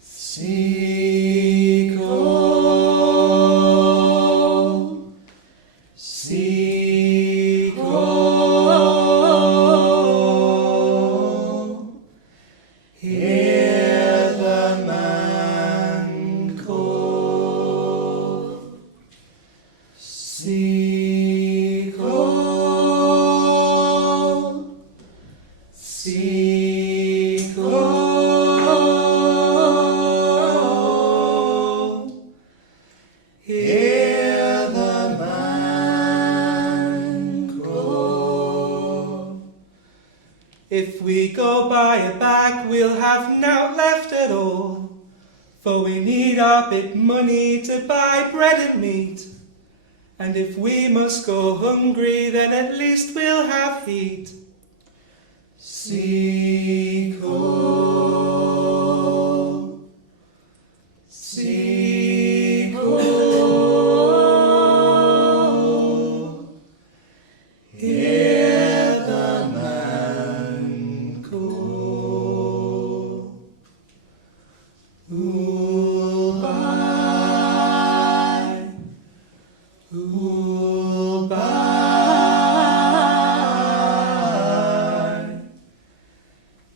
Seek all, seek all, hear the man call. Seek all, seek all, hear the man call. If we go buy a bag, we'll have nought left at all, for we need our bit money to buy bread and meat. And if we must go hungry, then at least we'll have heat. Seek all, seek all, hear the man call. Who'll buy? Who'll buy?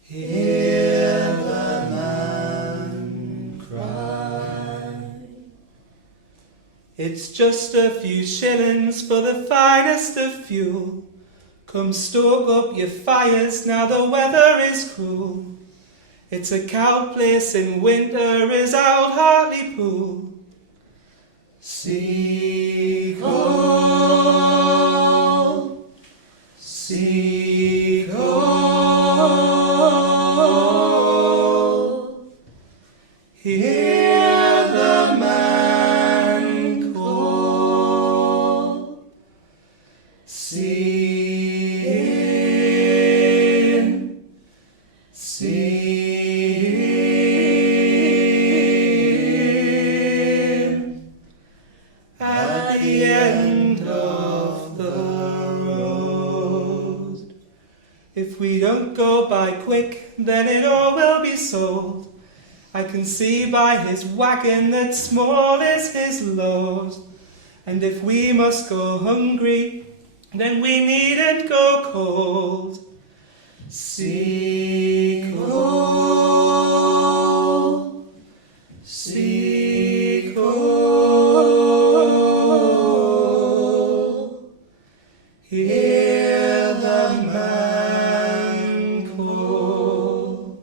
Hear the man cry. It's just a few shillings for the finest of fuel. Come stoke up your fires now the weather is cool. It's a cow place in winter is Old Hartlepool. Seek all, seek all, hear the man call. See him, see him at the end of the road. If we don't go by quick, then it all will be sold. I can see by his wagon that small is his load. And if we must go hungry, then we needn't go cold. Seek all, seek all, hear the man call.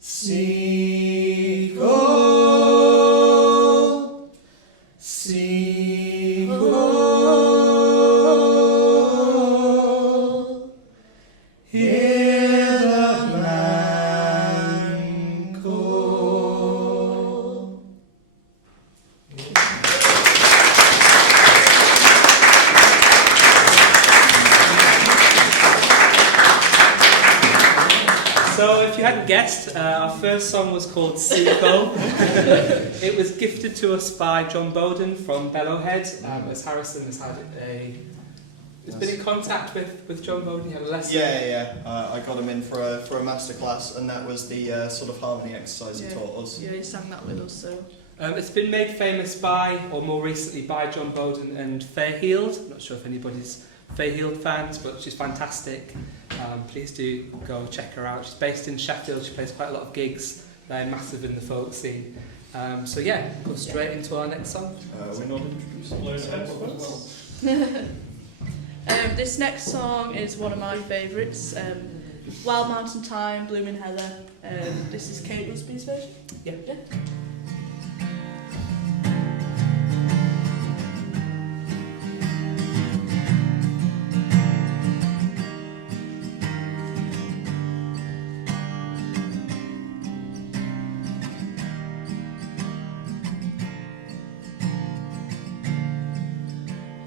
Seek all, seek all, hear the man call. So if you hadn't guessed, our first song was called Seagull. It was gifted to us by John Bowden from Bellowhead, as Harrison has had has been in contact with John Bowden. He had a lesson. Yeah. I got him in for a masterclass, and that was the sort of harmony exercise he taught us. Yeah, he sang that with us, so... It's been made famous by, or more recently by, John Bowden and Faye Heald. I'm not sure if anybody's Faye Heald fans, but she's fantastic. Please do go check her out. She's based in Sheffield. She plays quite a lot of gigs. They're massive in the folk scene. So yeah, go straight into our next song. We're not introducing This next song is one of my favourites. Wild Mountain Thyme, Blooming Heather. This is Kate Rusby's version. Yeah.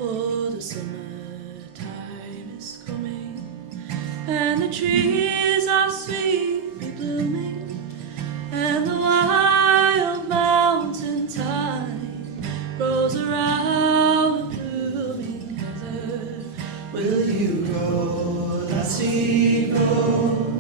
Oh, the summertime is coming, and the trees are sweetly blooming, and the wild mountain thyme grows around the blooming heather. Will you go, lassie, go,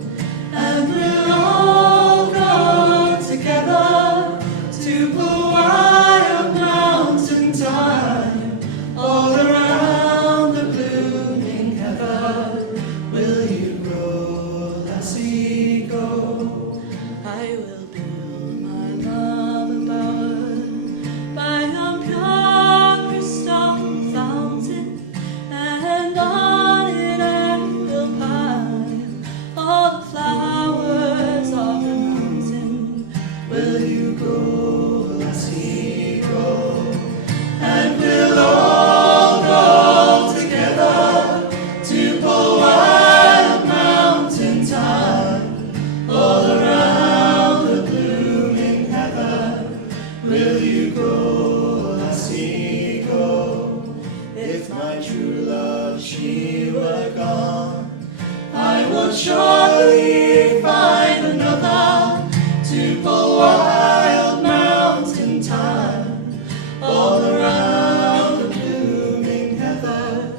we'll surely find another to pull wild mountain thyme all around the blooming heather.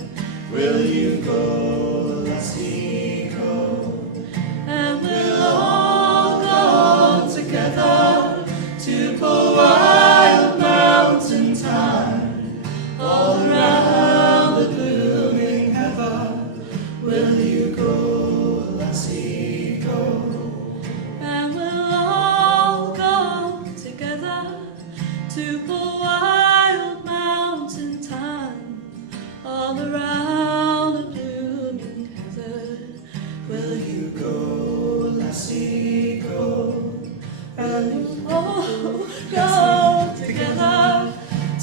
Will you go, lassie, go? And we'll all go together to pull wild mountain thyme all around the blooming heather. Will you go, lassie, go? And we'll all go together to pull wild mountain thyme all around the blooming heather. Will you go, lassie, go? And we'll all go together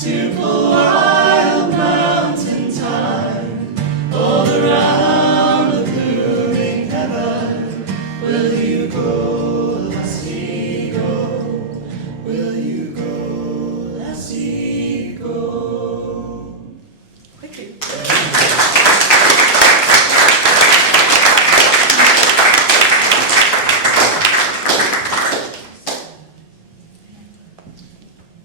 To pull wild mountain thyme all around the blooming heather. Will you go, lassie, go? Will you go, lassie, go? Thank you.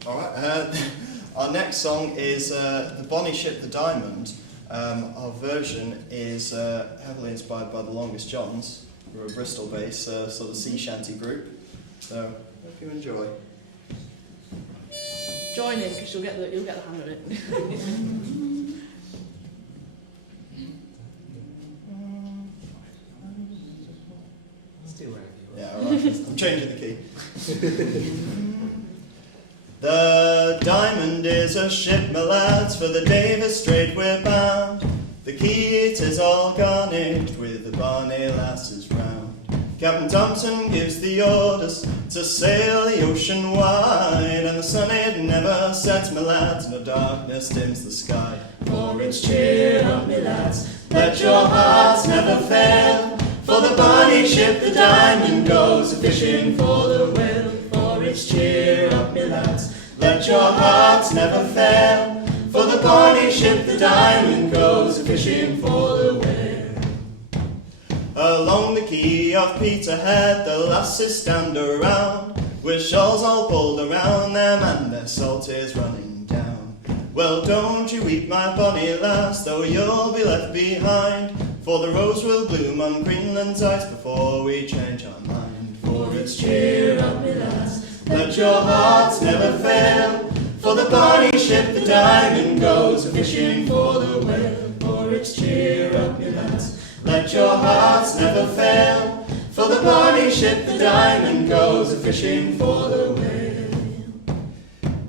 Alright, our next song is the Bonny ship, the Diamond. Our version is heavily inspired by the Longest Johns, who are a Bristol-based sort of sea shanty group. So, hope you enjoy. Join in because you'll get the hang of it. Yeah, alright. I'm changing the key. The Diamond is a ship, my lads, for the Davis Strait we're bound. The quay it is all garnished with the Bonny lasses round. Captain Thompson gives the orders to sail the ocean wide, and the sun it never sets, my lads, no darkness dims the sky. For it's cheer up, my lads, let your hearts never fail, for the Bonny ship, the Diamond, goes a-fishing for the whale. For it's cheer up, my lads, let your hearts never fail, for the Bonny ship, the Diamond, goes a-fishing for the whale. Along the quay of Peterhead the lasses stand around, with shawls all pulled around them and their salt is running down. Well, don't you weep, my bonny lass, though you'll be left behind, for the rose will bloom on Greenland's ice before we change our mind. For it's cheer up, my lass, let your hearts never fail, for the Bonny ship, the Diamond, goes a-fishing for the whale. For it's cheer up, my lads, let your hearts never fail, for the Bonny ship, the Diamond, goes a-fishing for the whale.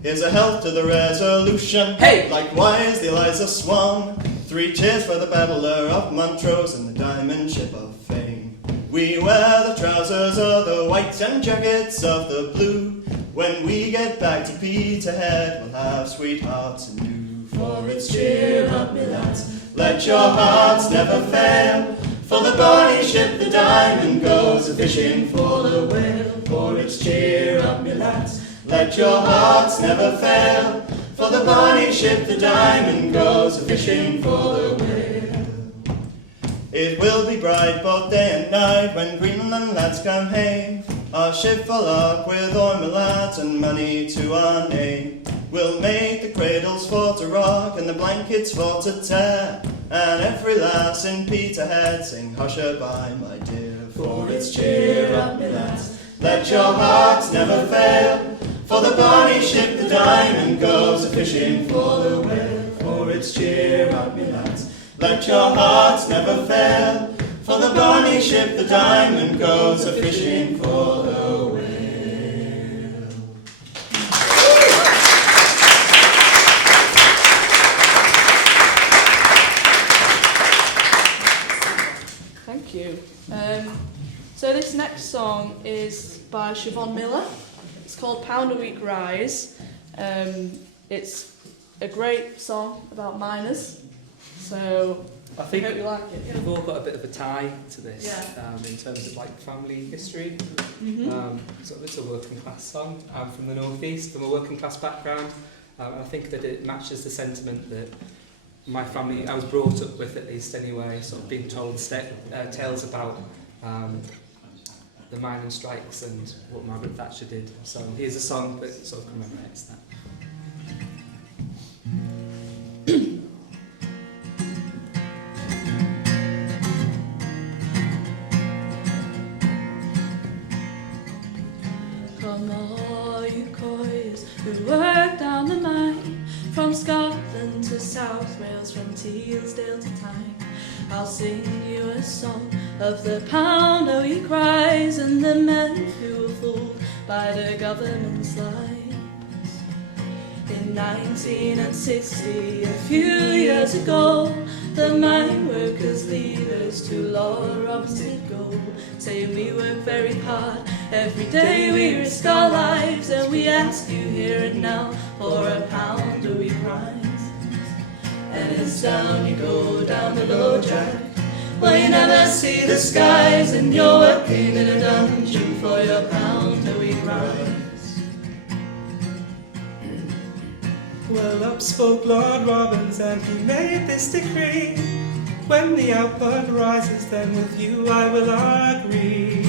Here's a health to the Resolution, Hey! Likewise the Eliza Swan. 3 cheers for the battler of Montrose and the Diamond ship of fame. We wear the trousers of the white and jackets of the blue. When we get back to Peterhead, we'll have sweethearts anew. For it's cheer up, my lads, let your hearts never fail, for the Bonny ship, the Diamond, goes a-fishing for the whale. For it's cheer up, my lads, let your hearts never fail, for the Bonny ship, the Diamond, goes a-fishing for the whale. It will be bright both day and night when Greenland lads come hame, our ship full up with oil, my lads, and money to our name. We'll make the cradles for to rock and the blankets for to tear, and every lass in Peterhead sing hush-a-bye, my dear. For it's cheer up, my lads, let your hearts never fail, for the Bonny ship, the Diamond, goes a-fishing for the whale. For it's cheer up, my lads, let your hearts never fail, for the Bonny ship, the Diamond, goes a-fishing for the whale. Thank you. So this next song is by Siobhan Miller. It's called Pound a Week Rise. It's a great song about miners. So I think hope you like it. we've all got a bit of a tie to this Yeah. in terms of like family history. Mm-hmm. So it's a working class song. I'm from the northeast, from a working class background. I think that it matches the sentiment that my family, I was brought up with at least anyway, sort of being told tales about the mining strikes and what Margaret Thatcher did. So here's a song that sort of commemorates that. Come all you coys who work down the mine, from Scotland to South Wales, from Tealsdale to Thyme, I'll sing you a song of the pound oh ye cries, and the men who were fooled by the government's lies. In 1960, a few years ago, the mine workers' leaders to Lord Roberts did go, saying we work very hard, every day we risk our lives, and we ask you here and now for a pound a week rise. And it's down you go, down below Jack, where you never see the skies, and you're working in a dungeon for your pound a week rise. Well, up spoke Lord Robbins, and he made this decree: when the output rises, then with you I will agree.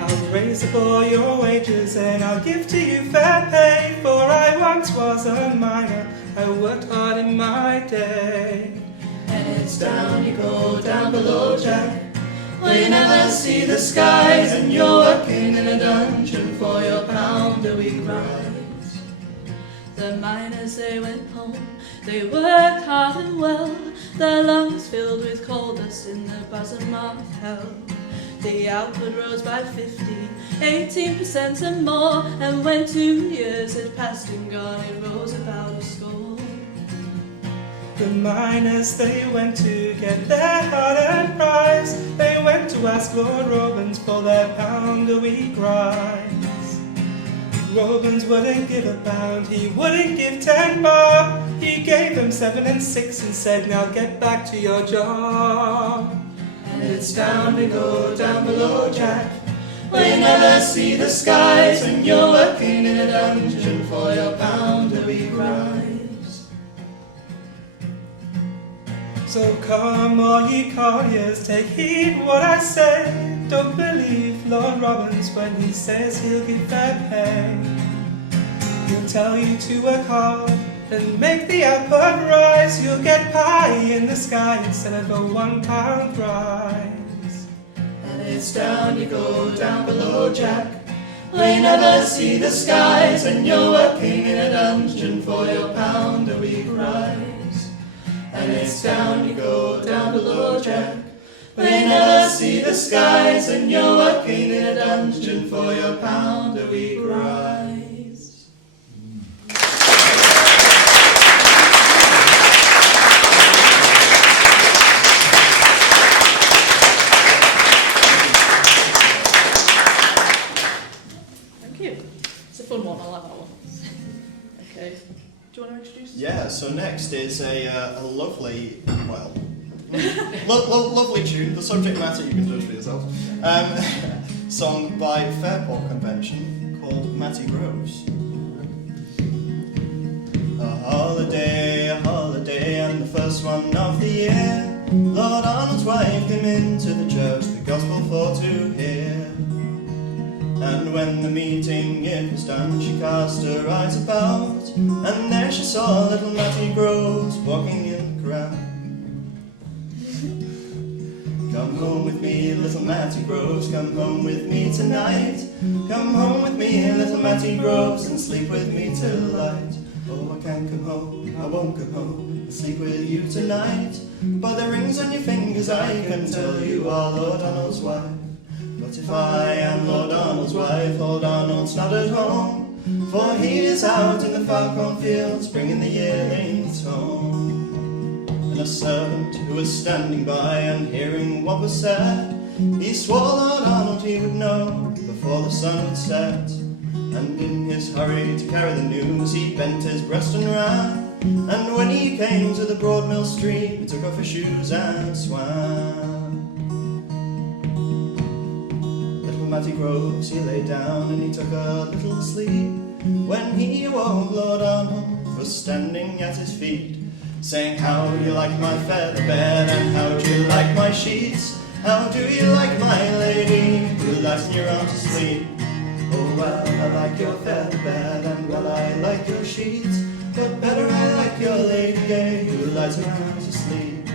I'll raise up all your wages, and I'll give to you fair pay, for I once was a miner, I worked hard in my day. And it's down you go, down below Jack, where you never see the skies, and you're working in a dungeon for your pound a week rise. The miners, they went home, they worked hard and well, their lungs filled with coal dust in the bosom of hell. The output rose by 18% and more, and when 2 years had passed and gone, it rose about a score. The miners, they went to get their hard-earned prize, they went to ask Lord Robbins for their pound a week rise. Robbins wouldn't give a pound, he wouldn't give 10 bob, he gave them 7 and 6 and said, now get back to your job. And it's down to go, down below Jack, where you never see the skies, and you're working in a dungeon for your pound a week rise. So come all ye colliers, take heed what I say, don't believe Lord Robbins when he says he'll give fair pay. He'll tell you to work hard and make the output rise, you'll get pie in the sky instead of a £1 rise. And it's down you go, down below Jack, where you never see the skies, and you're working in a dungeon for your pound a week rise. And it's down you go, down below Jack, where you never see the skies, and you're working in a dungeon for your pound a week rise. Thank you. It's a fun one, I like that one. Okay. Do you want to introduce? Yeah, so next is a lovely, well, lovely tune, the subject matter you can judge for yourself, song by Fairport Convention called Matty Groves. A holiday, and the first one of the year, Lord Arnold's wife came into the church, the gospel for to hear. And when the meeting it was done, she cast her eyes about, and there she saw little Matty Groves walking in the crowd. Come home with me, little Matty Groves, come home with me tonight. Come home with me, little Matty Groves, and sleep with me till light. Oh, I can't come home, I won't come home, and sleep with you tonight. By the rings on your fingers I can tell you are Lord Arnold's wife. But if I am Lord Arnold's wife, Lord Arnold's not at home, for he is out in the far cornfields bringing the yearlings home. And a servant who was standing by and hearing what was said, he swore Lord Arnold he would know before the sun would set. And in his hurry to carry the news, he bent his breast and ran, and when he came to the broad mill stream, he took off his shoes and swam. Matty Groves, he lay down and he took a little sleep. When he awoke, Lord Arnold was standing at his feet, saying, how do you like my feather bed, and how do you like my sheets? How do you like my lady, who lies in your arms asleep? Oh well, I like your feather bed, and well I like your sheets, but better I like your lady gay, who lies in your arms asleep.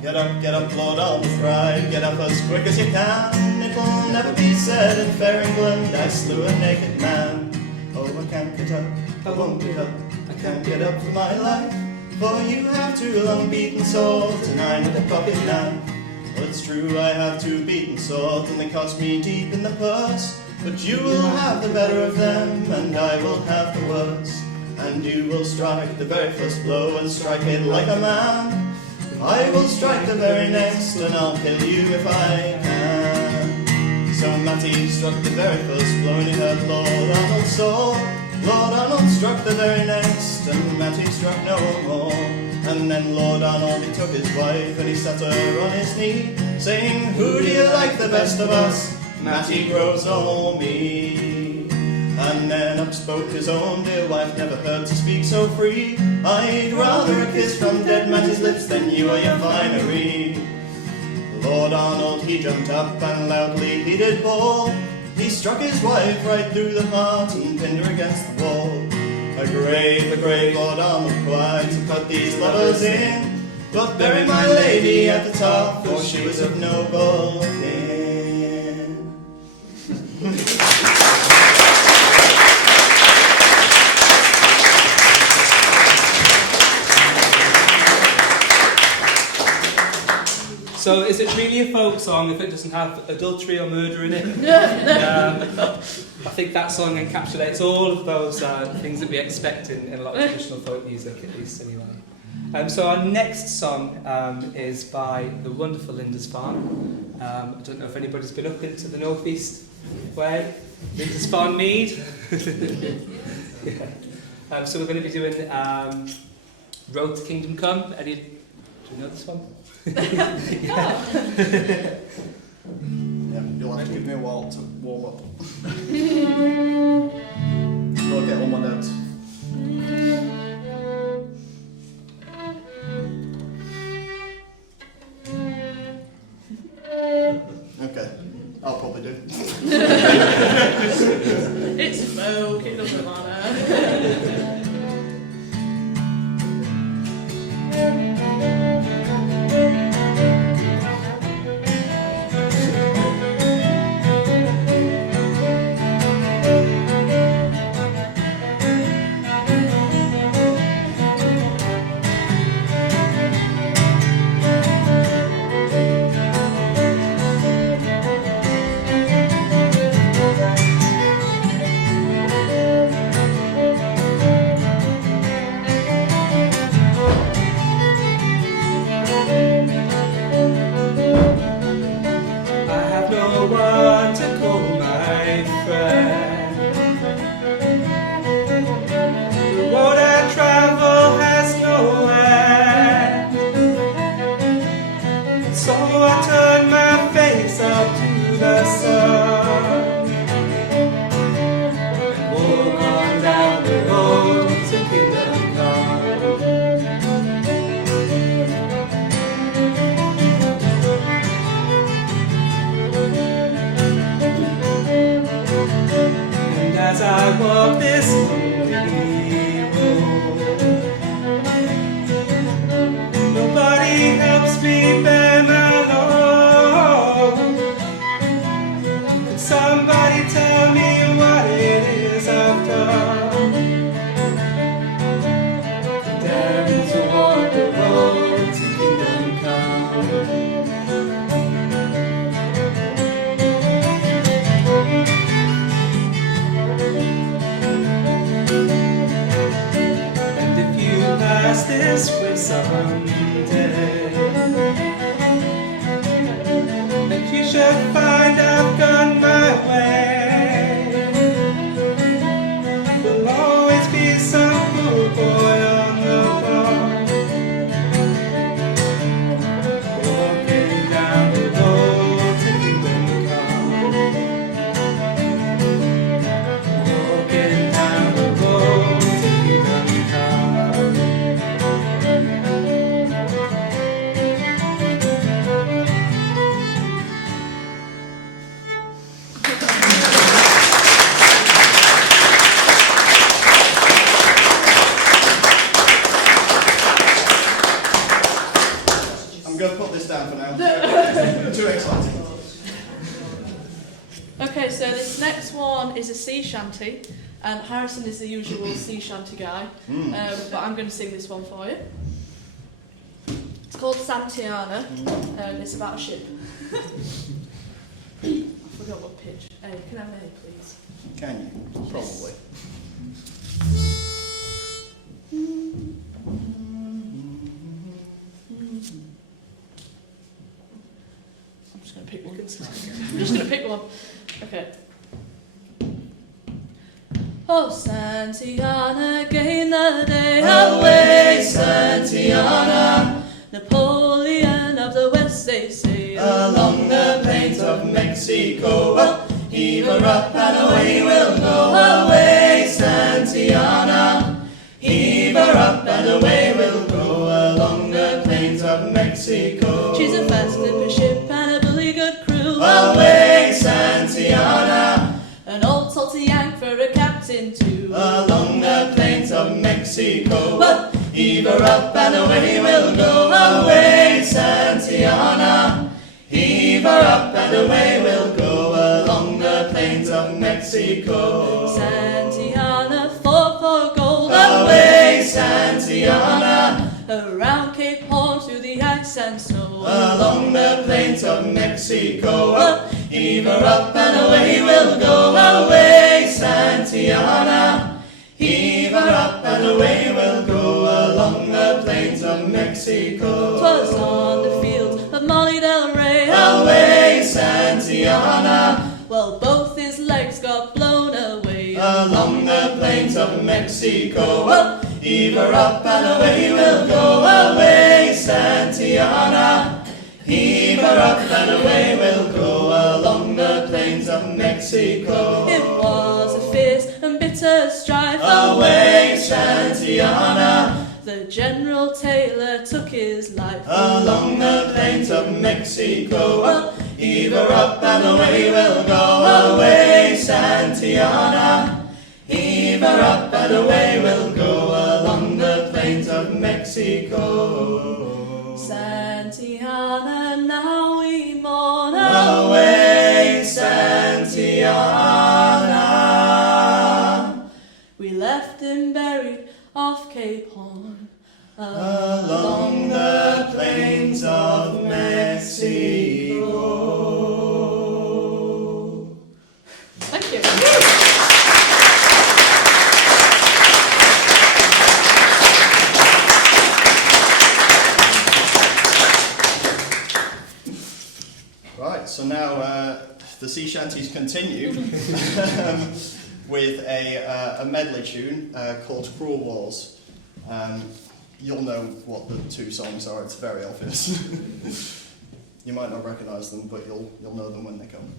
Get up, Lord Arnold cried, get up as quick as you can. It will never be said in fair England I slew a naked man. Oh, I can't get up, I won't get up, I can't get up for my life, for you have two long beaten swords and I with a pocket knife. Well, it's true I have two beaten swords and they cost me deep in the purse, but you will have the better of them and I will have the worse. And you will strike the very first blow and strike it like a man. I will strike the very next and I'll kill you if I can. So Matty struck the very first blow and he hurt Lord Arnold's sword. Lord Arnold struck the very next and Matty struck no more. And then Lord Arnold he took his wife and he sat her on his knee, saying, who do you like the best of us, Matty Groves or me? And then up spoke his own dear wife, never heard to speak so free. I'd rather a kiss from dead Matty's lips than you or your finery. Lord Arnold he jumped up and loudly he did bawl. He struck his wife right through the heart and pinned her against the wall. A grave Lord Arnold cried to cut these lovers in, but bury my lady at the top, for she was of noble kin. So is it really a folk song if it doesn't have adultery or murder in it? I think that song encapsulates all of those things that we expect in a lot of traditional folk music, at least anyway. So our next song is by the wonderful Lindisfarne. I don't know if anybody's been up into the northeast way. Lindisfarne Mead. Yeah. So we're going to be doing Road to Kingdom Come. Do you know this one? Yeah, you'll have to give me a while to warm up. I'll get all my notes. Okay, I'll probably do. It's folk, it doesn't matter. too exciting. Okay, so this next one is a sea shanty, and Harrison is the usual sea shanty guy, but I'm going to sing this one for you. It's called Santiana, and it's about a ship. I forgot what pitch. Can I have an A, please? Can you? Probably. I'm just going to pick one. I'm just going to pick one. Okay. Oh, Santiana, gain the day away, Santiana. Napoleon of the West, they sail along the plains of Mexico. Well, heave her up and away we'll go. Away, Santiana. Heave her up and away we'll go along the plains of Mexico. She's a fast ship and a bully good crew. Away, Santiana. An old salty yank for a captain too. Along the plains of Mexico. Well, heave her up and away we'll go. Away, Santiana. Heave her up and away we'll go along the plains of Mexico. Santiana, for gold. Away, Santiana. Around Cape Horn through the ice and snow. Along the plains of Mexico. Well, heave her up and away we'll go. Away, Santiana. Heave her up and away we'll go along the plains of Mexico. 'Twas on the field of Molly Del Rey. Away, Santiana. Well, both his legs got blown away. Along the plains of Mexico. Well, heave her up and away we'll go. Away, Santiana. Heave her up and away we'll go along the plains of Mexico. It was a fierce and bitter strife. Away, Santiana. The General Taylor took his life. Along the plains of Mexico. Well, heave her up and away we'll go. Away, Santiana. Heave her up and away we'll go along the plains of Mexico. Santiana, now we mourn. Away, Santiana. We left him buried off Cape Horn. Along the plains of Mexico. Thank you. Right, so now the sea shanties continue with a medley tune called Cruel Walls. You'll know what the two songs are, it's very obvious. You might not recognise them, but you'll know them when they come.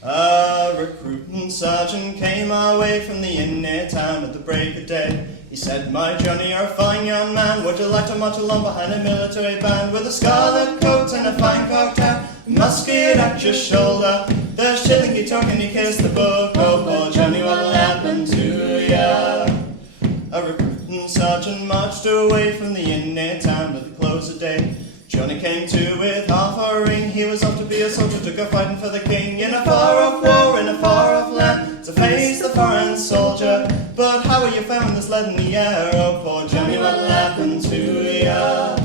A recruiting sergeant came our way from the inn near town at the break of day. He said, "My Johnny, you're a fine young man. Would you like to march along behind a military band with a scarlet coat and a fine cocked hat, musket at your shoulder? There's chilling guitar, can you kiss the book? Oh, poor Johnny, what'll happen to ya?" A recruiting sergeant marched away from the inn near town at the close of day. Johnny came to with half a ring. He was off to be a soldier to go fighting for the king in a far-off war, in a far-off land, to face the foreign soldier. But how are you found this lead in the air? Oh, poor Johnny, what'll happen to ya?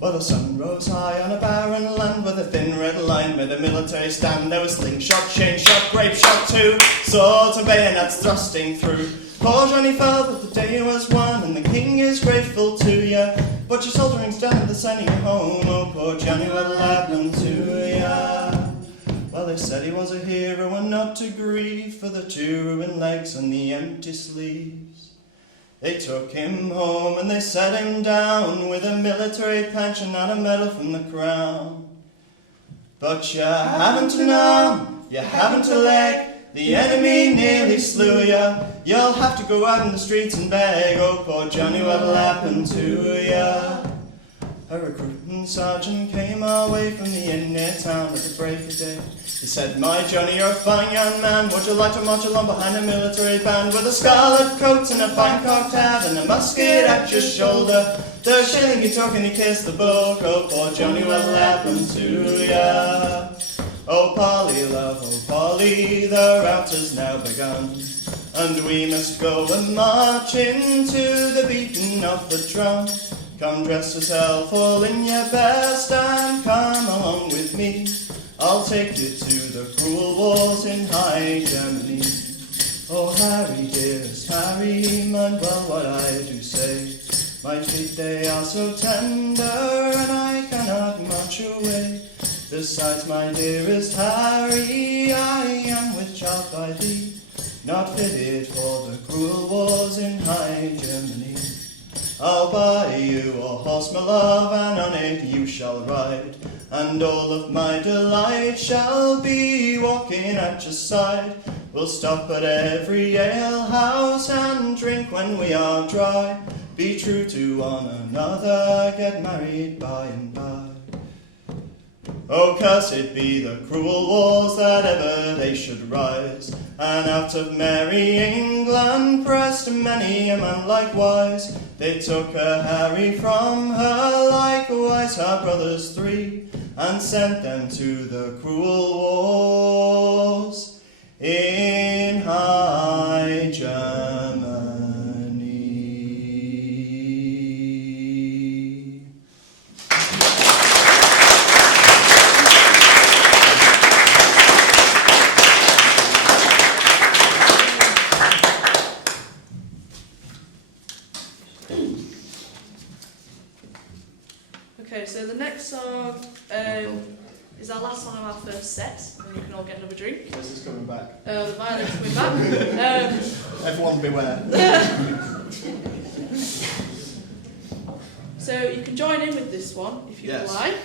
Well, the sun rose high on a barren land with a thin red line made a military stand. There was slingshot, chain shot, grape shot too, swords and bayonets thrusting through. Poor Johnny felt that the day was won and the king is grateful to ya. But your soldiering's done, they're sending you home. Oh, poor Johnny, what'll happen to ya? Well, they said he was a hero and not to grieve for the two ruined legs and the empty sleeves. They took him home and they set him down with a military pension and a medal from the crown. But you haven't an arm, you haven't a leg, the enemy nearly slew ya. You'll have to go out in the streets and beg. Oh, poor Johnny, what'll happen to ya? A recruiting sergeant came our way from the inn near town at the break of day. He said, "My Johnny, you're a fine young man. Would you like to march along behind a military band with a scarlet coat and a fine cocked hat and a musket at your shoulder? The shilling you took and you kissed the book. Oh, poor Johnny, what'll happen to ya? Oh, Polly, love, oh, Polly, the rout has now begun, and we must go and march into the beating of the drum. Come dress yourself all in your best and come along with me. I'll take you to the cruel wars in high Germany. Oh, Harry, dearest Harry, mind well what I do say. My feet, they are so tender, and I cannot march away. Besides, my dearest Harry, I am with child by thee, not fitted for the cruel wars in high Germany. I'll buy you a horse, my love, and on it you shall ride, and all of my delight shall be walking at your side. We'll stop at every alehouse and drink when we are dry. Be true to one another, get married by and by. Oh, cursed be the cruel wars that ever they should rise, and out of merry England pressed many a man likewise. They took her Harry from her, likewise her brothers three, and sent them to the cruel wars in high Germany. Okay, so the next song is our last song of our first set, and you can all get another drink. This is coming back. The violin's coming back. Everyone beware. So you can join in with this one if you Yes. like.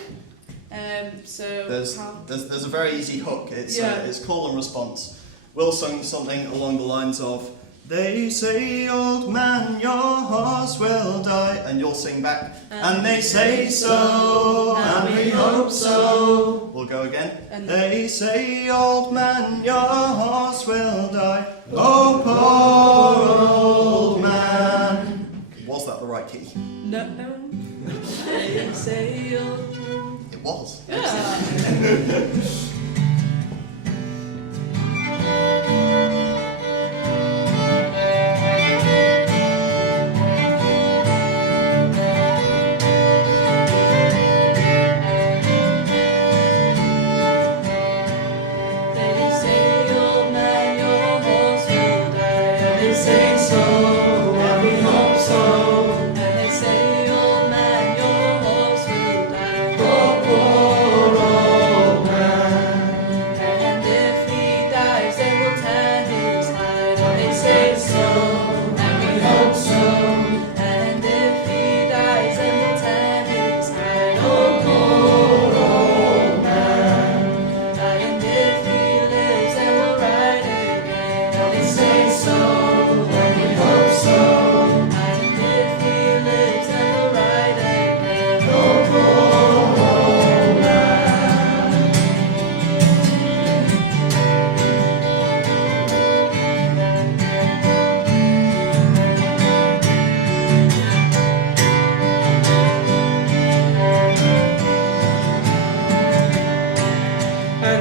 There's a very easy hook. It's call and response. We'll sing something along the lines of, "They say, old man, your horse will die," and you'll sing back, "And they say so, and we hope so." We'll go again. "They say, old man, your horse will die. Oh, poor old man." Was that the right key? No. They say It was. yeah.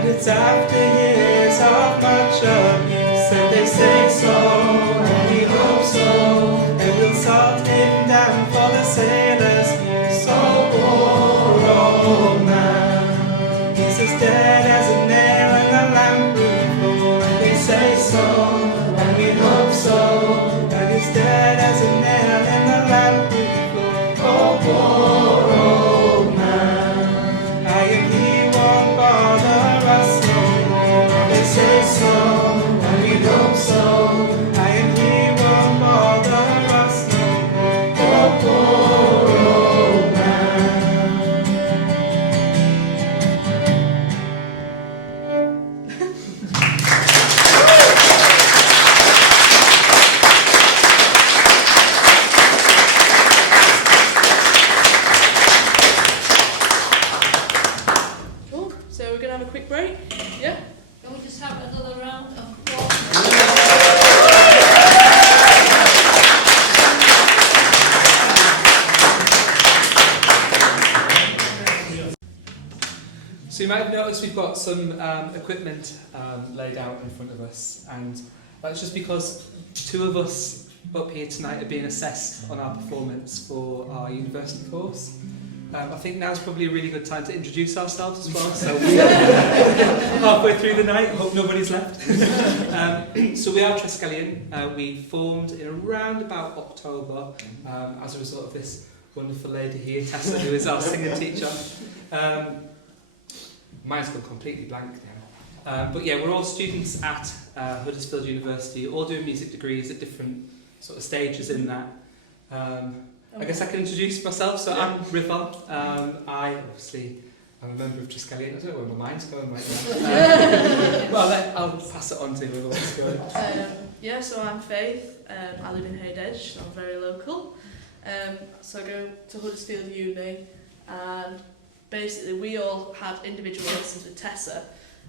It's after years of much abuse, and they say so, and we hope so, and we'll salt him down for the sailors' use. Oh, poor old man, he's as dead as a nail in the lamp room, and they say so, and we hope so, and he's dead as a nail in the lamp room. Oh, poor old man, I and he won't bother us no more. They say so, and we hope so. going to have a quick break? Yeah? Can we just have another round of applause? So you might have noticed we've got some equipment laid out in front of us, and that's just because two of us up here tonight are being assessed on our performance for our university course. I think now's probably a really good time to introduce ourselves as well, so we are halfway through the night, hope nobody's left. So we are Triskelion. We formed in around about October as a result of this wonderful lady here, Tessa, who is our singing teacher. Mine's gone completely blank now. But yeah, we're all students at Huddersfield University, all doing music degrees at different sort of stages in that. I guess I can introduce myself. So Yeah. I'm River. I'm a member of Triskelion. I don't know where my mind's going right now. Well, I'll pass it on to whoever wants to go. Yeah, so I'm Faith. I live in Haydedge, so I'm very local. So I go to Huddersfield Uni, and basically we all had individual lessons with Tessa,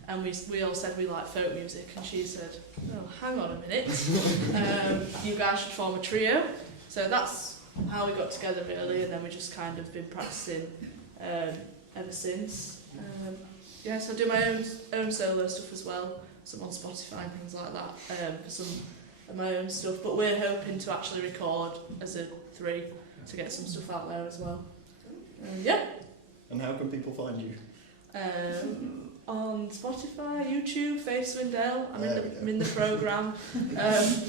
and we all said we like folk music, and she said, oh, hang on a minute, you guys should form a trio. So that's how we got together really, and then we just kind of been practicing ever since. Yeah, so I do my own solo stuff as well, some on Spotify and things like that, for some of my own stuff, but we're hoping to actually record as a three to get some stuff out there as well. Yeah. And how can people find you? On Spotify, YouTube, Faith Swindell. I'm There we go. in the programme.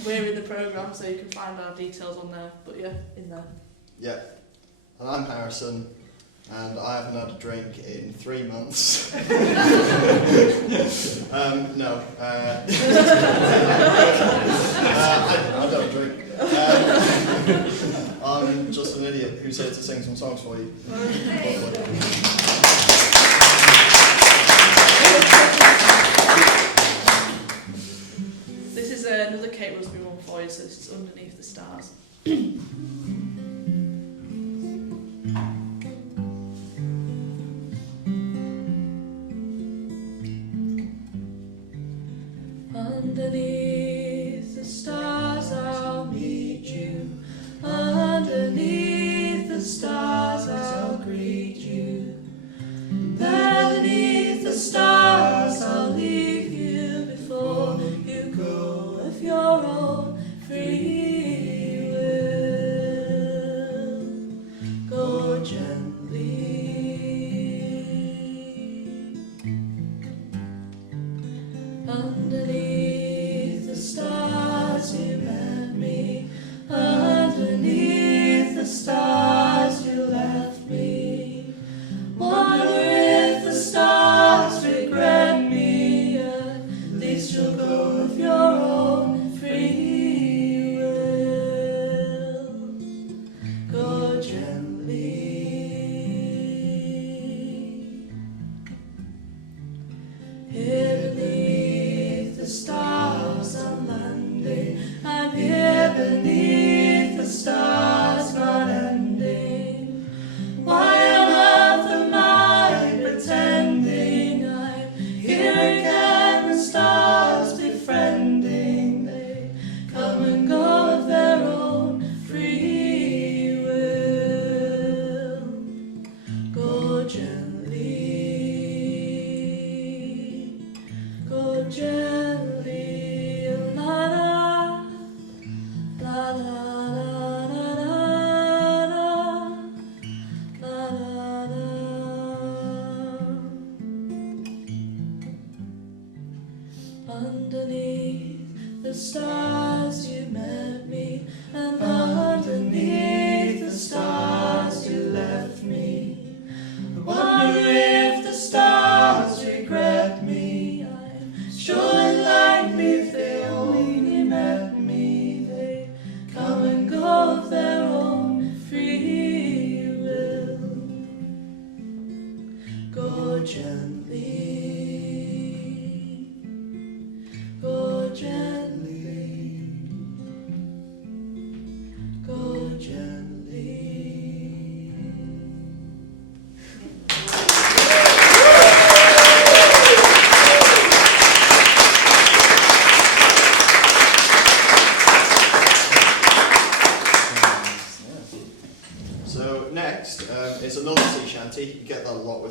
We're in the programme, so you can find our details on there. But yeah, in there. Yeah. And I'm Harrison, and I haven't had a drink in 3 months. No. I don't drink. I'm just an idiot who's here to sing some songs for you. This is another Kate Rusby one for you, so it's Underneath the Stars. Underneath the stars I'll meet you. Underneath the stars I'll greet you. There beneath the stars I'll leave you before you go of your own free will. Go gently. Underneath the stars you met me. Underneath the stars you left me. Wonder if the stars regret me. At least you'll go of your own free will. Go gently. Here beneath the stars I'm landing. I'm here beneath the stars not ending. Why on earth am I pretending I'm here again? The stars befriending, they come and go of their own free will. Go gently, go gently, la la, la la la la la, la la la. Underneath the stars you met me, and underneath the stars you left me. I wonder if the stars regret me. I'm sure they'd like me if they only met me. They come and go of their own free will. Go gently, go gently, go gently.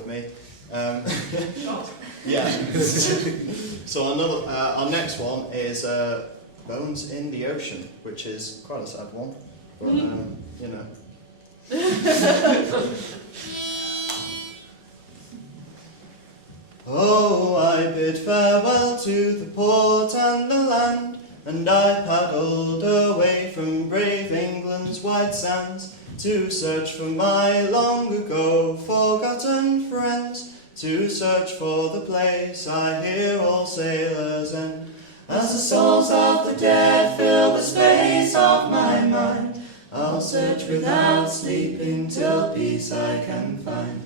with me. Yeah. So our next one is Bones in the Ocean, which is quite a sad one, but you know. Oh, I bid farewell to the port and the land, and I paddled away from brave England's wide sands to search for my long ago forgotten friends, to search for the place I hear all sailors end. As the souls of the dead fill the space of my mind, I'll search without sleeping till peace I can find.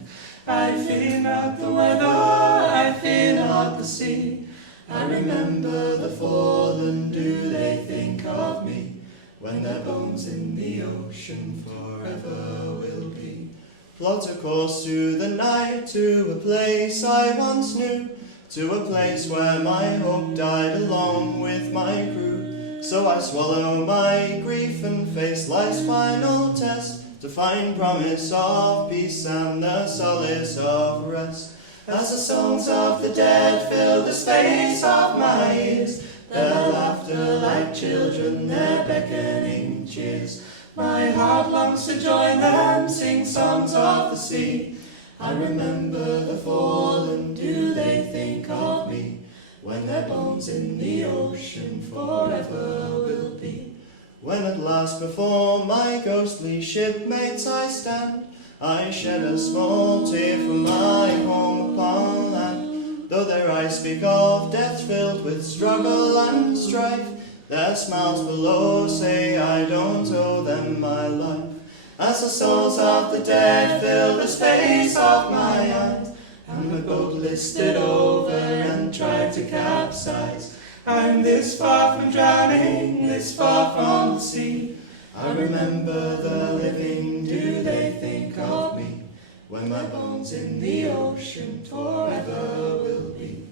I fear not the weather, I fear not the sea. I remember the fallen, do they think of me? When their bones in the ocean forever will be. Plot a course through the night to a place I once knew, to a place where my hope died along with my crew. So I swallow my grief and face life's final test, to find promise of peace and the solace of rest. As the songs of the dead fill the space of my ears, their laughter like children, their beckoning cheers, my heart longs to join them, sing songs of the sea. I remember the fallen, do they think of me? When their bones in the ocean forever will be. When at last before my ghostly shipmates I stand, I shed a small tear for my home upon land. Though their eyes speak of death filled with struggle and strife, their smiles below say I don't owe them my life. As the souls of the dead fill the space of my eyes, and the boat listed over and tried to capsize, I'm this far from drowning, this far from the sea. I remember the living, do they think of me? When my bones in the ocean forever will be.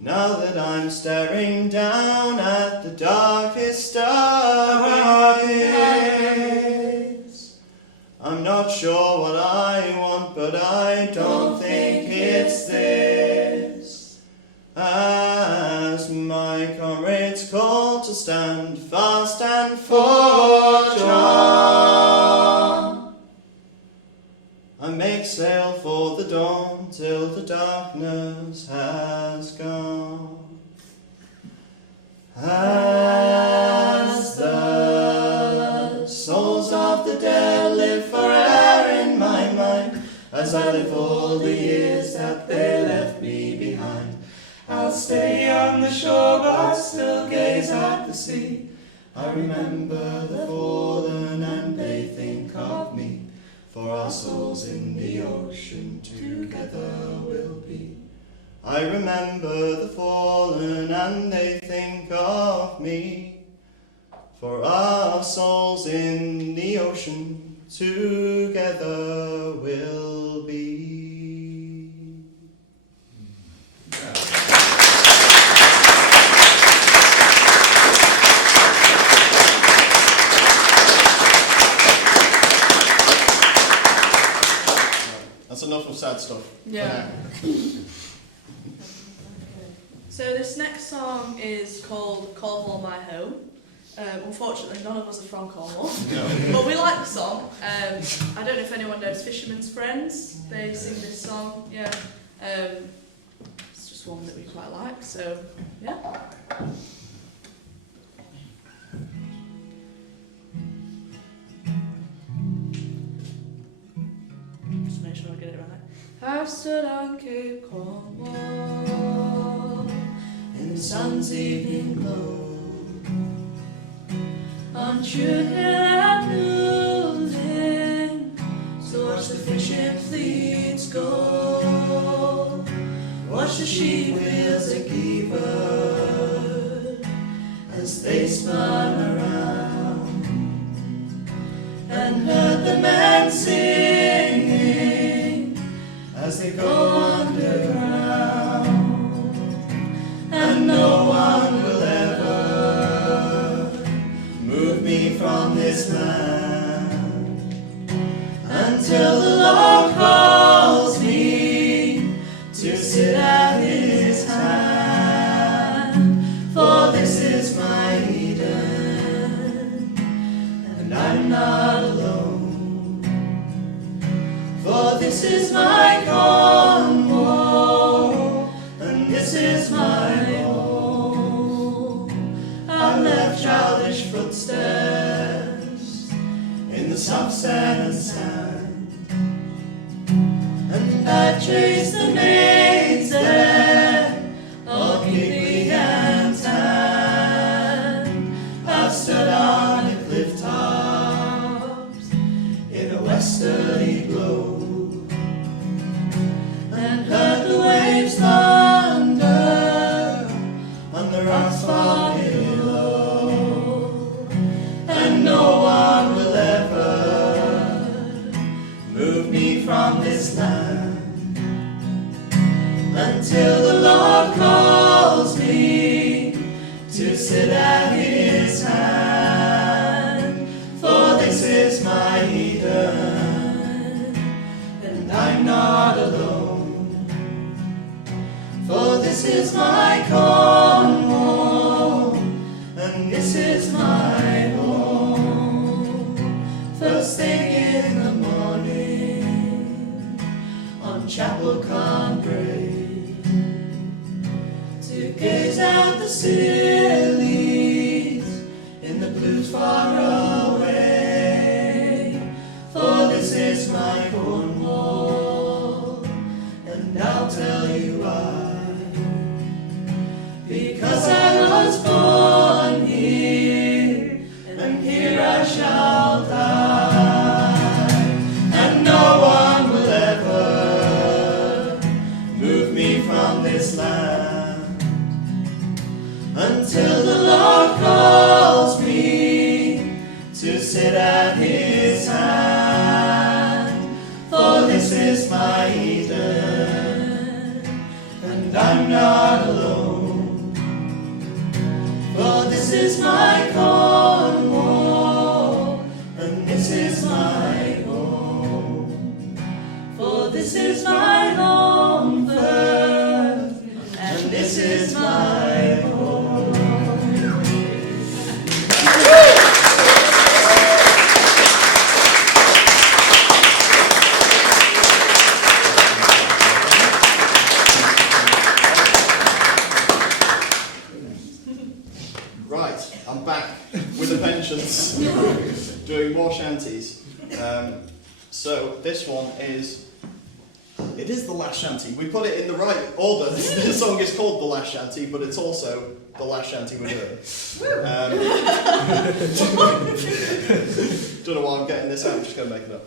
Now that I'm staring down at the darkest abyss, I'm not sure what I want, but I don't think it's this. As my comrades call to stand fast and for John, I make sail for the dawn till the darkness has gone. As the souls of the dead live forever in my mind, as I live all the years that they left me behind, I'll stay on the shore but still gaze at the sea. I remember the fallen and they think of me, for our souls in the ocean together will be. I remember the fallen and they think of me, for our souls in the ocean together will be. That's enough of sad stuff. Yeah. So this next song is called Cornwall My Home. Unfortunately, none of us are from Cornwall, No. but we like the song. I don't know if anyone knows Fisherman's Friends. They sing this song. Yeah. It's just one that we quite like. So yeah. Just make sure I get it right. I've stood on Cape Cornwall In the sun's evening glow, on True Hill and Newlyn, so watch the fishing fleets go, watch the sheep wheels at Giver as they spun around, and heard the men singing as they go underground, and no one will ever move me from this land until the Lord calls me waves thunder on the rocks far below, and no one will ever move me from this land until the Lord calls me to sit at his hand. For this is my Eden, and I'm not alone. For this is my Cornwall, and this is my home. First thing in the morning on Chapel Con Grey, to gaze at the sillies in the blues far away. For this is my Cornwall, and I'll tell you why. Because I was born here, and here I shall die, and no one will ever move me from this land until the Lord calls me to sit at his hand. For this is my Eden, and I'm not alone. For this is my Cornwall, and this is my home. For this is my Holmfirth, and this is my home. Right, I'm back with a vengeance, doing more shanties. So this one is, it is the Last Shanty. We put it in the right order. This song is called the Last Shanty, but it's also the last shanty we're doing. Don't know why I'm getting this out, I'm just going to make it up.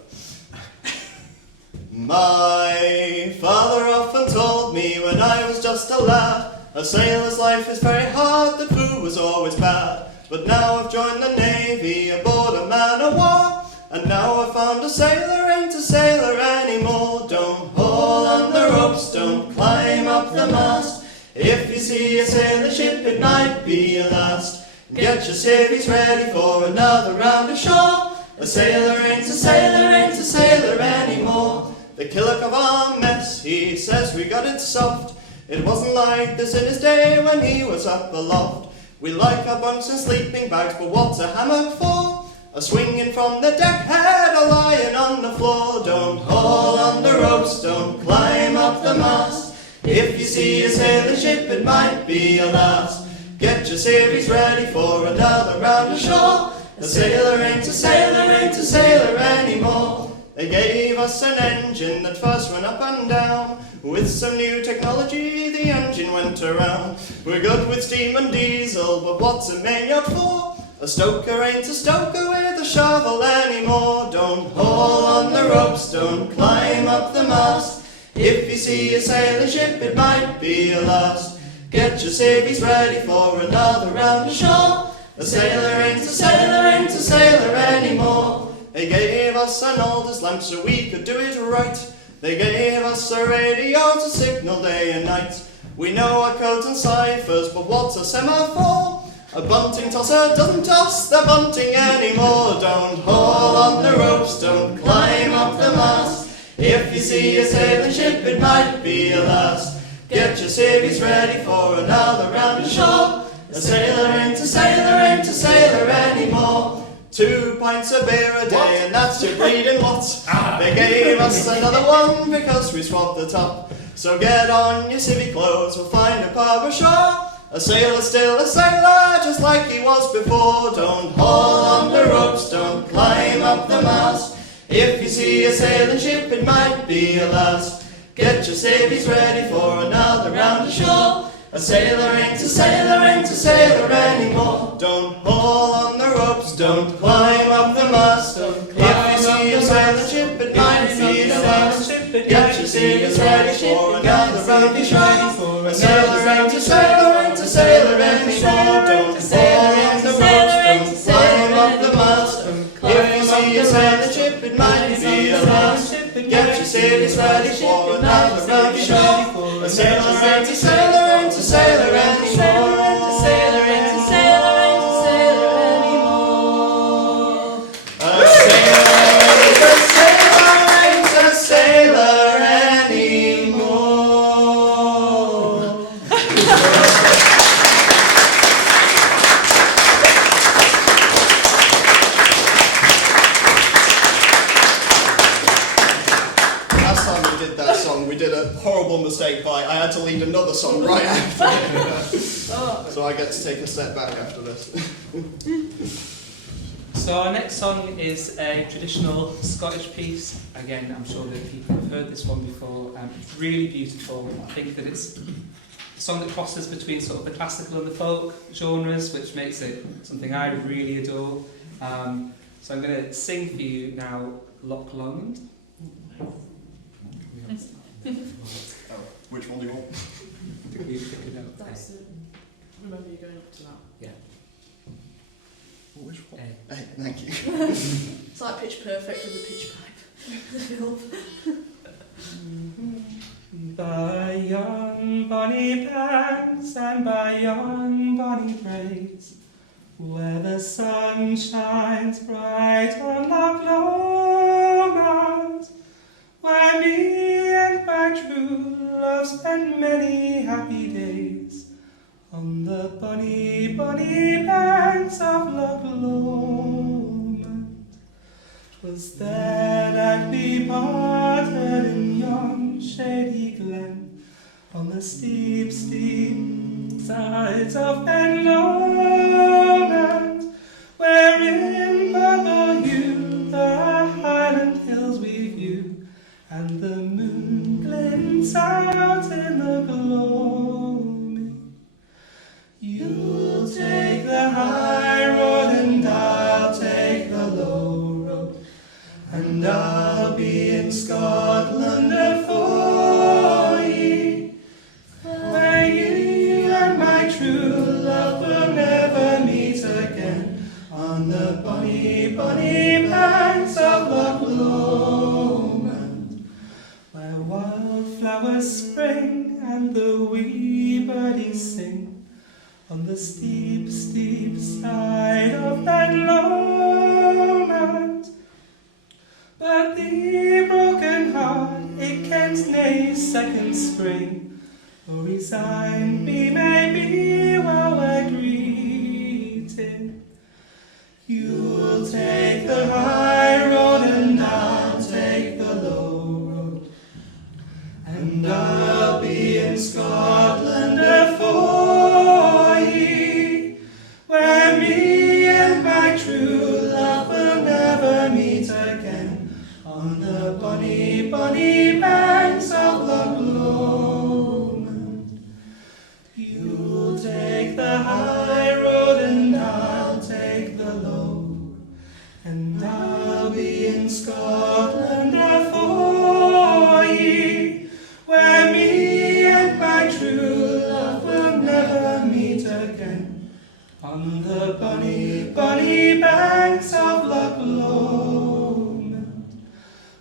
My father often told me when I was just a lad, a sailor's life is very hard, that food was always bad. But now I've joined the navy aboard a man of war, and now I've found a sailor ain't a sailor anymore. Don't haul on the ropes, don't climb up the mast. If you see a sailing ship, it might be your last. Get your savings ready for another round ashore. A sailor ain't a sailor, ain't a sailor anymore. The killick of our mess, he says we got it soft. It wasn't like this in his day when he was up aloft. We like our bunks and sleeping bags, but what's a hammock for? A swinging from the deck head, a lying on the floor. Don't haul on the ropes, don't climb up the mast. If you see a sailing ship, it might be your last. Get your savings ready for another round ashore. A sailor ain't a sailor, ain't a sailor anymore. They gave us an engine that first went up and down. With some new technology, the engine went around. We're good with steam and diesel, but what's it made up for? A stoker ain't a stoker with a shovel anymore. Don't haul on the ropes, don't climb up the mast. If you see a sailing ship, it might be your last. Get your savings ready for another round ashore. A sailor ain't a sailor, ain't a sailor anymore. They gave us an alder's lamp so we could do it right. They gave us a radio to signal day and night. We know our codes and ciphers, but what's a semaphore? A bunting tosser doesn't toss the bunting anymore. Don't haul on the ropes, don't climb up the mast. If you see a sailing ship, it might be your last. Get your savings ready for another round ashore. A sailor ain't a sailor, ain't a sailor anymore. 2 pints of beer a day, and that's your bleeding lot. They gave us another one because we swapped the top. So get on your civvy clothes, we'll find a pub ashore. A sailor's still a sailor, just like he was before. Don't haul on the ropes, don't climb up the mast. If you see a sailing ship, it might be your last. Get your savings ready for another round ashore. A sailor ain't a sailor, ain't a sailor anymore. Don't haul on the ropes, don't climb up the mast. If you see a sailing ship, it might be the last. Get your is ready for another rugby show. A sailor ain't a sailor, ain't a sailor anymore. Don't fall on the ropes, don't climb up the mast. If you see a sailing ship, it might be the last. Get your sailors ready for another rugby show. A sailor ain't a sailor, ain't a sailor anymore. Mistake by I had to lead another song right after it. So I get to take a step back after this. So our next song is a traditional Scottish piece. Again, I'm sure that people have heard this one before. It's really beautiful. I think that it's a song that crosses between sort of the classical and the folk genres, which makes it something I really adore. So I'm going to sing for you now Loch Lomond. Which one do you want? That's it. Remember you going up to that. Yeah. Which one? A. Hey, thank you. It's like Pitch Perfect with the pitch pipe. By yon bonny banks and by yon bonny braes, where the sun shines bright on Loch Lomond, where me and my true love spent many happy days, on the bonny, bonny banks of Loch Lomond. 'Twas there that we parted in yon shady glen, on the steep, steep sides of Ben Lomond, where in purple hue the highland hills we view, and the moon glints out in the gloaming. You'll take the high road and I'll take the low road, and I'll be in Scotland afore ye, where you and my true love will never meet again, on the bonny, bonny banks of Loch Lomond, where wildflowers spring and the wee birdies sing, on the steep, steep side of that Lomond. But the broken heart, it kens nae second spring, or resigned we may be while we're greeting. You'll take the high road and I'll take the low road, and I'll be in Scotland afore ye, where me and my true love will never meet again, on the bonny, bonny banks of Loch Lomond. You'll take the high road and I'll take the low, and I'll be in Scotland afore ye, where me and my true love will never meet again, on the bonny, bonny banks of Loch Lomond,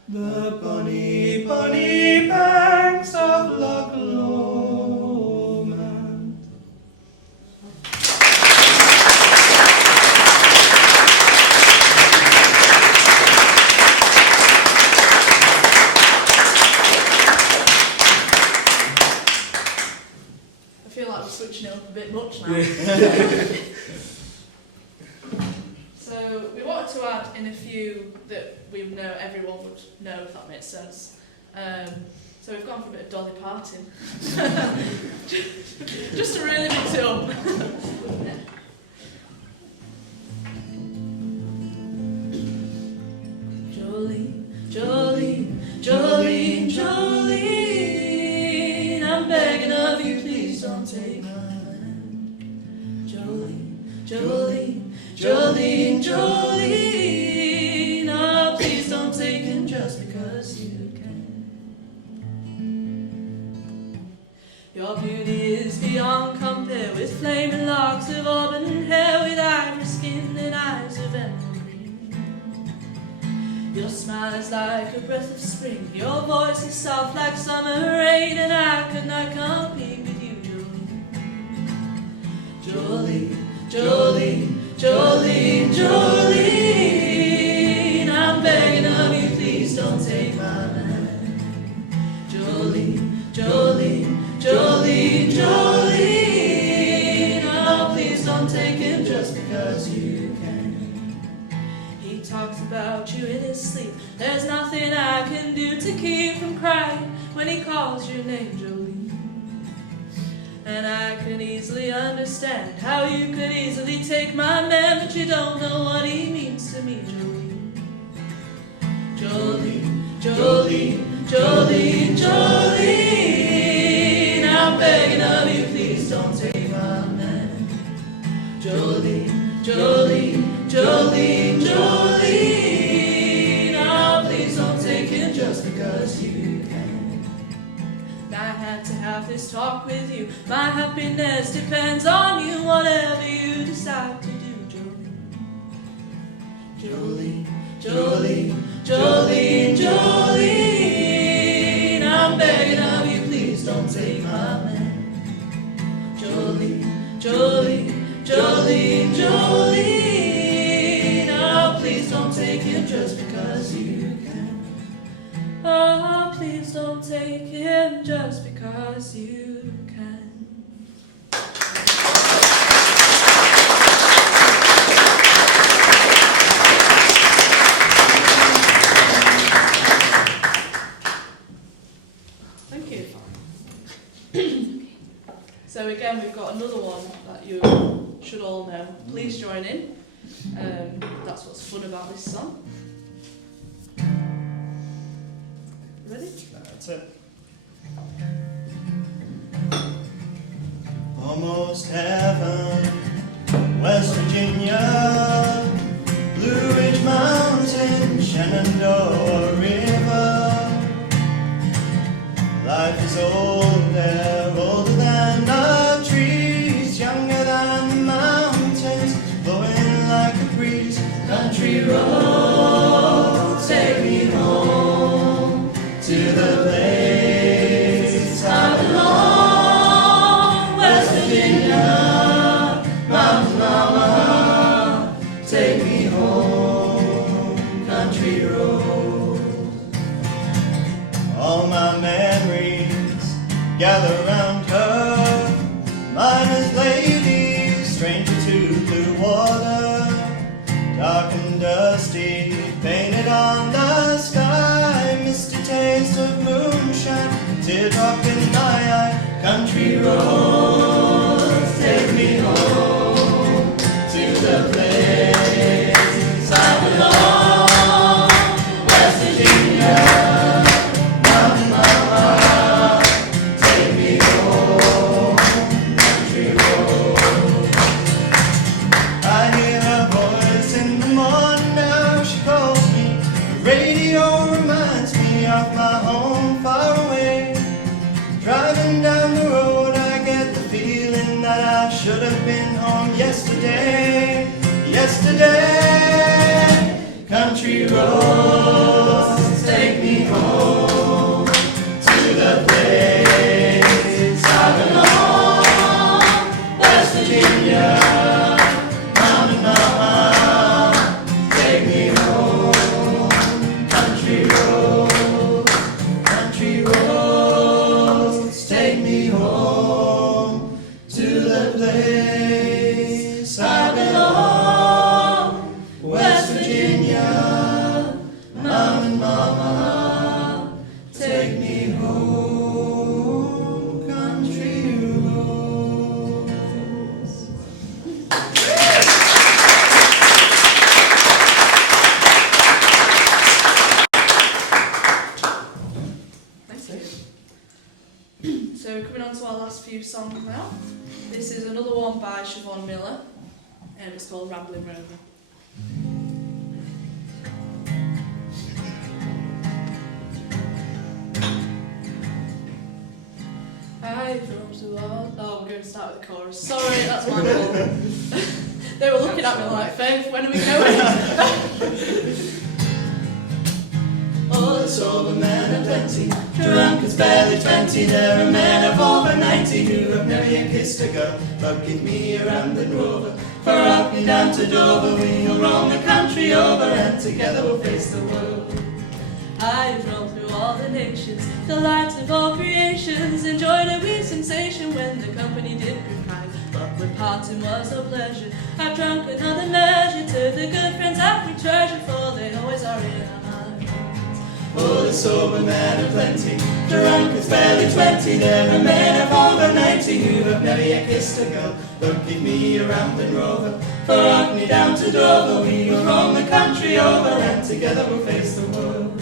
the bonny, bonny banks of Loch Lomond. I feel like we're switching it up a bit much now. So we wanted to add in a few that we know everyone would know, if that makes sense. So we've gone for a bit of Dolly Parton. Just to really mix it up. Jolene, Jolene, Jolene, Jolene, I'm begging of you, please don't take my hand. Jolene, Jolene, Jolene, Jolene, oh, please don't take him just because you can. Your beauty is beyond compare, with flaming locks of auburn hair, with ivory skin and eyes of emerald green. Your smile is like a breath of spring, your voice is soft like summer rain, and I could not compete with you, Jolene. Jolene, Jolene, Jolene, Jolene, I'm begging of you, please don't take my man. Jolene, Jolene, Jolene, Jolene, oh please don't take him just because you can. He talks about you in his sleep, there's nothing I can do to keep from crying when he calls your name, Jolene. And I can easily understand how you could easily take my man, but you don't know what he means to me, Jolene. Jolene, Jolene, Jolene, Jolene, I'm begging of you, please don't take my man. Jolene, Jolene, Jolene, Jolene, oh please don't take him just because you can. I had to have this talk with you, my happiness depends on you, whatever you decide to do, Jolene. Jolene, Jolene, Jolene, Jolene, I'm begging of you, please don't take my man. Jolene, Jolene, Jolene, Jolene, oh please don't take him just because you can. Oh please don't take him just because you can. Thank you. So again, we've got another one that you should all know. Please join in. That's what's fun about this song. Ready? That's it. Almost heaven, West Virginia, Blue Ridge Mountain, Shenandoah River. Life is old there, older than the trees, younger than the mountains, blowing like a breeze. Country roads, take me home to the place I belong. West Virginia, mountain mama, take me home, country road. All my memories gather round her, miner's lady, stranger to blue water, dark and dusty, painted on the sky, misty taste of moonshine, teardrop in my eye. Country roads, take me home to the place I belong. West Virginia, mountain mama, take me home, country road. I hear her voice in the morning now, she calls me. The radio reminds me of my home far away. Driving down the road, I get the feeling that I should have been home yesterday. Yesterday, country roads, take me home to the place I belong. West Virginia, mountain mama, take me home, country road, country roads, take me home to the place I belong. West Virginia, mountain mama, take me home, country roads. Thank you. So coming on to our last few songs now. This is another one by Siobhan Miller, and it's called Ramblin Rover. I I drove to all. Oh, I'm going to start with the chorus. Sorry, that's my fault. They were looking at me like, Faith, when are we going? Oh, the sober men are plenty, drunk as barely 20. There are men of over 90 who have never yet kissed a girl. But give me a Ramblin Rover, for up and down to Dover. We'll roam the country over, and together we'll face the world. I've rolled through all the nations, the lights of all creations, enjoyed a wee sensation when the company did prove kind. But when parting was no pleasure, I've drunk another measure to the good friends that we treasure, for they always are in our minds. Oh, the sober men are plenty, drunk as barely 20. There are men of over 90 who have never yet kissed a girl. But give me a Ramblin Rover, for up me down to Dover. We will roam the country over, and together we'll face the world.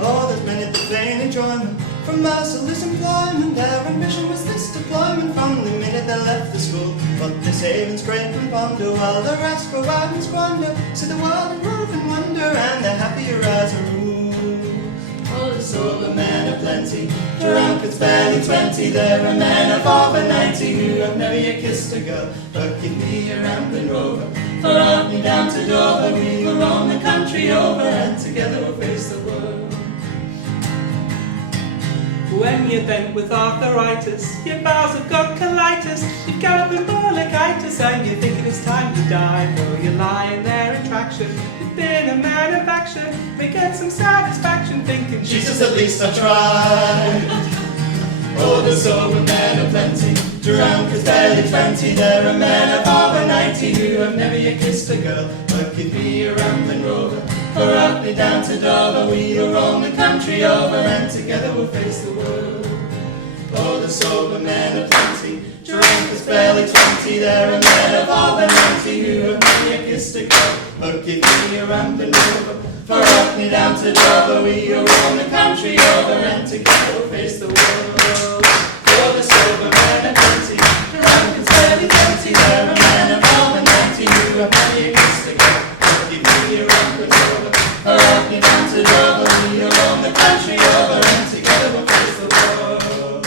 Oh, there's many that gain enjoyment from merciless employment. Their ambition was this deployment from the minute they left the school. But they save and scrape and ponder, while the rest go out and squander. See the world and move and wonder, and they're happier as a rule. Oh, the sober men are plenty, drunk as barely 20. There are men of over 90 who have never yet kissed a girl. But give me a Ramblin Rover, for up me down to Dover. We will roam the country over, and together we'll face the world. When you're bent with arthritis, your bowels have got colitis, you've galloping bronchitis, and you're thinking it's time to die. Though you're lying there in traction, you've been a man of action, may get some satisfaction thinking, Jesus, at least I tried. Oh, the sober men are plenty, drunk as barely 20. There are men of over 90 who have never yet kissed a girl. But give me a Ramblin Rover, for up me down to Dover. We'll roam the country over, and together we'll face the world. Oh, the sober men are plenty, drunk as barely 20. There are men of over 90 who have never yet kissed a girl. But give me a Ramblin Rover, for up me down to Dover. We'll roam the country over, and together we'll face the world. Oh, the sober men are plenty, drunk as barely 20. There are men of over 90 who have never yet kissed a girl. But give me a Ramblin Rover, for up me down to Dover. We'll roam the country over, and together we'll face the world.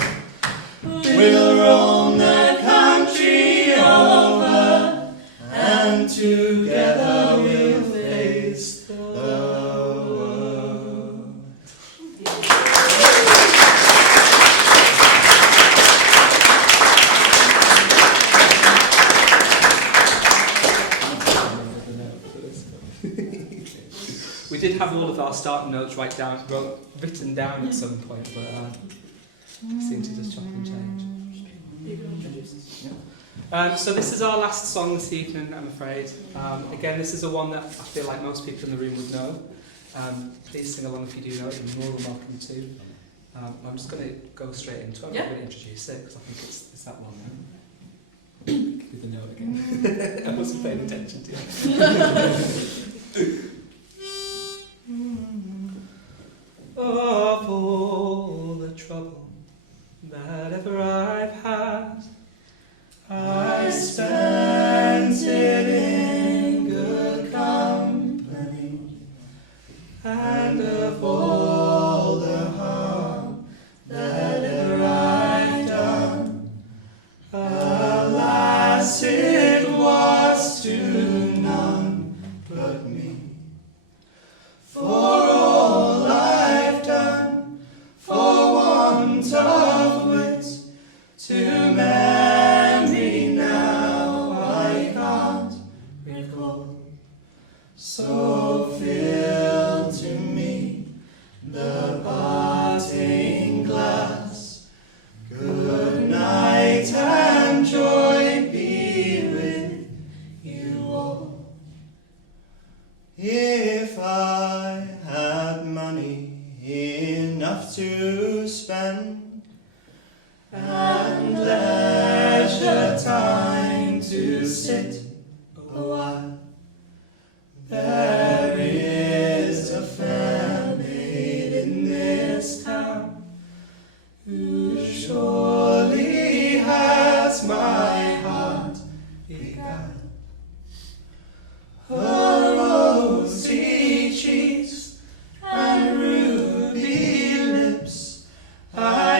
We'll roam the country over, and together we'll face the world. We did have all of our starting notes written down at some point, but seem to just chop and change. So this is our last song this evening, I'm afraid. Again, this is a one that I feel like most people in the room would know. Please sing along if you do know it, you're more than welcome to. I'm just going to go straight into it. I'm not going to introduce it because I think it's that one now. Give the note again. I wasn't paying attention to it. Of all the trouble that ever I've had, I spent it in good company, and of all the harm that ever I've done, alas, it was to none but me. For all I've done, for want of wit, to memory now I can't recall. So fill to me the parting glass. Good night and joy be with you all. If I had money enough to spend, and leisure time to sit a while, there is a fair maid in this town who surely has my heart beguiled. Her rosy cheeks and ruby lips I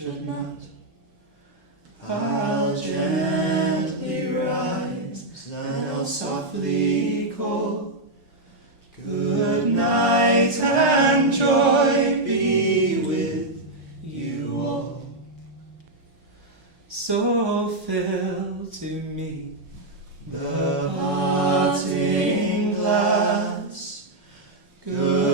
should not. I'll gently rise, and I'll softly call. Good night and joy be with you all. So fill to me the parting glass. Good